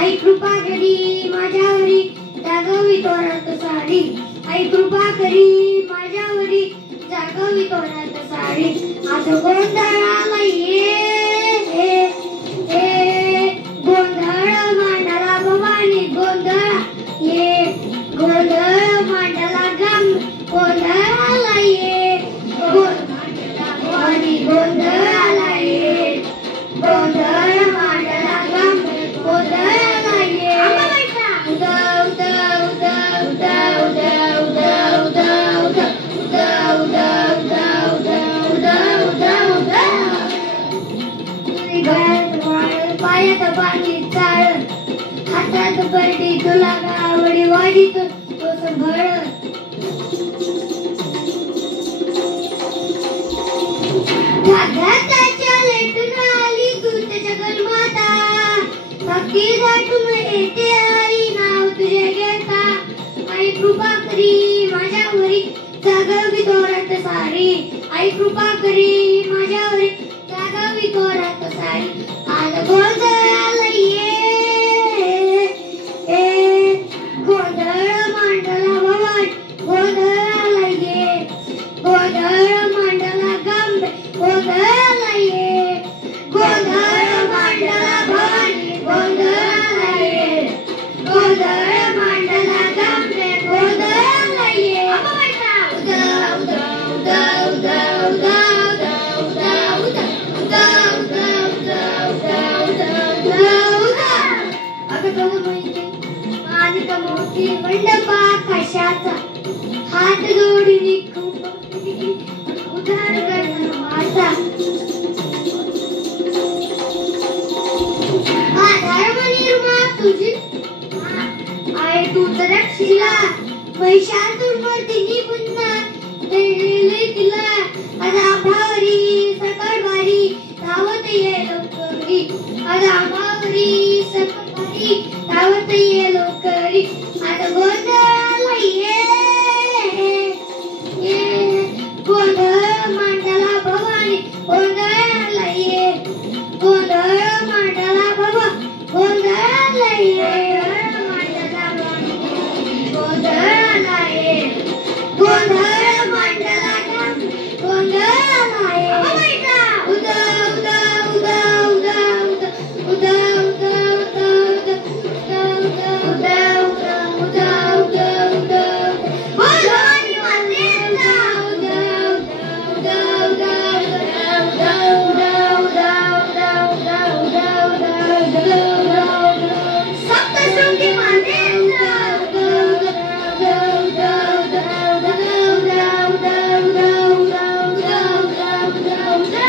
आई कृपा करी माझ्यावरी जागवी तोरात साडी आई कृपा करी माझ्यावरी जागवी तोरात साडी आज गोंधळाला ये गोंधळ मांडला भवानी गोंधळ ये गोंधळ मांडला गम गोंधळाला ये भवानी गोंधळाला ये गोंधळ मांडला गम गोंधळाला ये उदा उदा उदा उदा उदा उदा उदा उदा उदा उदा उदा उदा उदा गळ्यात वाळ पायात पाणी चाळ हातात बरडी तुला गावडी वाजीत तो संभळ धाग्याच्या लेटून आली दूत जगन्माता भक्ती दाटून येते आई नाव तुझे घेता आई कृपा करी माझ्यावरी जागवी तोरात साडी आई कृपा करी माझ्यावरी जागवी तोरात साडी आज गोंधळाला ये गोंधळ मांडला भवानी गोंधळाला ये गोंधळ मांडला गंबे गोंधळाला ये गोंधळ मांडला भवानी गोंधळाला ये गोंधळ मांडला गंबे गोंधळाला ये उदा उदा उदा उदा उदा उदा उदा उदा उदा उदा उदा उदा अगं गं मैत्री मालिका मोठी मंडपा कशाचा हात जोडून खूप उधार करणार माझा धर्म निर्मा तुझी आहे तूच रक्षिला महिषातून तिने पुन्हा दळले तिला आज आंबावरी सकळवारी धावत ये लोकरी आज आंबावरी सकळवारी धावत ये लोकरी आज गोंधळाला ये गोंधळ मांडला भवानी गोंधळाला ये गोंधळ मांडला भवा गोंधळाला ये मांडला भवानी गोंधळाला ये गोंधळ मांडला गोंधळाला ये उदा उदा उदा उदा उदा उदा उदा उदा उदा उदा उदा उदा उदा भवानी मातेचा उदा उदा उदा उदा उदा उदा उदा उदा उदा सप्तशृंगी मातेचा उदा उदा उदा उदा उदा उदा उदा उदा उदा उदा